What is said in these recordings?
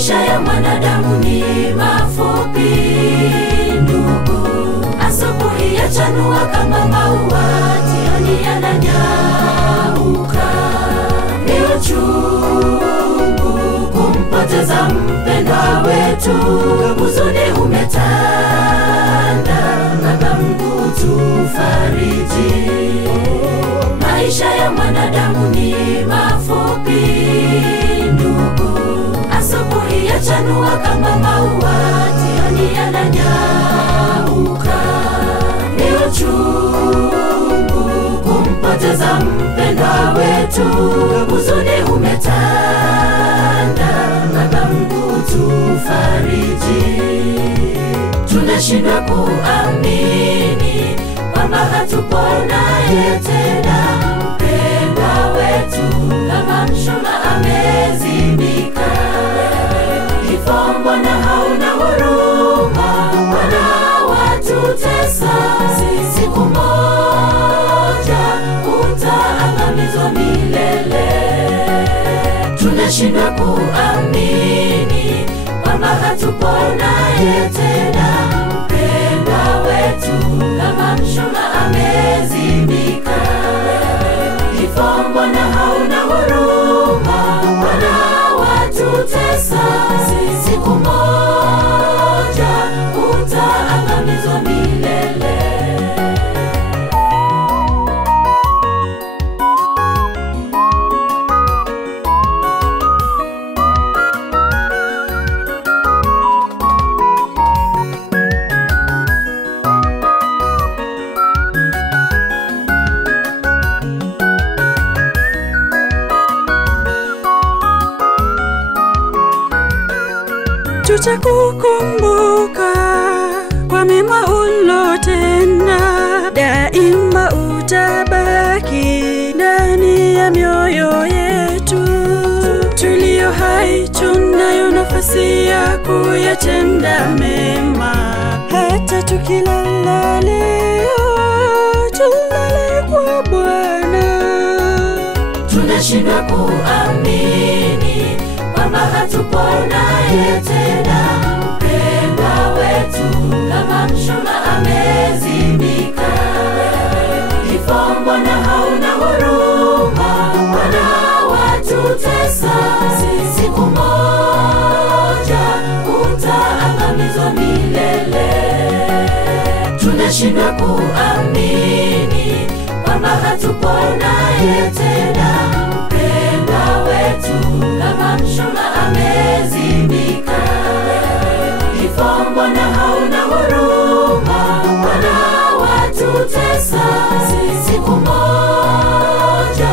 Maisha ya mwanadamu ni mafupi ndugu. Asubuhi yachanua kama maua, jioni yananyauka. Ni uchungu kumpoteza mpendwa wetu, huzuni umetanda, Baba Mungu tufariji. Maisha ya mwanadamu ni mafupi ndugu. Asubuhi yachanua kama maua, jioni yananyauka. Ni uchungu kumpoteza mpendwa wetu, huzuni umetanda, Baba Mungu tufariji. Tunashindwa kuamini kwamba hatupo naye tena, mpendwa wetu kama mshumaa amezimika. Kifo mbona hauna huruma, Bwana watutesa. Siku moja utaangamizwa milele. Tunashindwa kuamini kwamba hatupo naye tena, mpendwa wetu kama mshumaa amezimika. Kifo mbona hauna huruma, Bwana watutesa. Siku moja utaangamizwa milele. Tutakukumbuka kwa mema ulotenda, daima utabaki ndani ya mioyo yetu. Tulio hai tunayo nafasi ya kuyatenda mema, hata tukilala leo tulale kwa Bwana. Tunashindwa kuamini kwamba hatupo naye tena, mpendwa wetu kama mshumaa amezimika. Kifo mbona hauna huruma, Bwana watutesa. Siku moja utaangamizwa milele. Tunashindwa kuamini kwamba hatupo naye tena, mpendwa wetu kama mshumaa amezimika. Kifo mbona hauna huruma, Bwana watutesa. Siku moja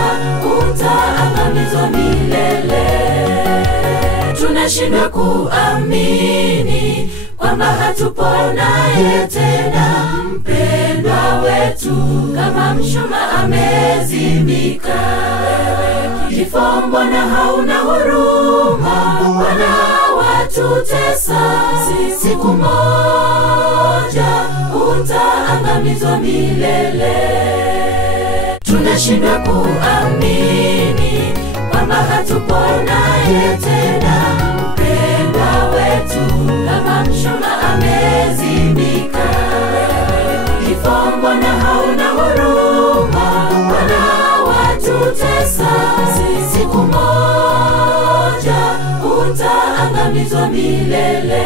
utaangamizwa milele. Tunashindwa kuamini kwamba hatupo naye tena, mpendwa wetu kama mshumaa amezimika. Kifo mbona hauna huruma, Bwana watutesa. Siku moja utaangamizwa milele. Tunashindwa kuamini kwamba hatupo naye tena, mpendwa wetu kama mshumaa amezimika. Kifo mbona hauna huruma, Bwana watutesa. Siku moja utaangamizwa milele.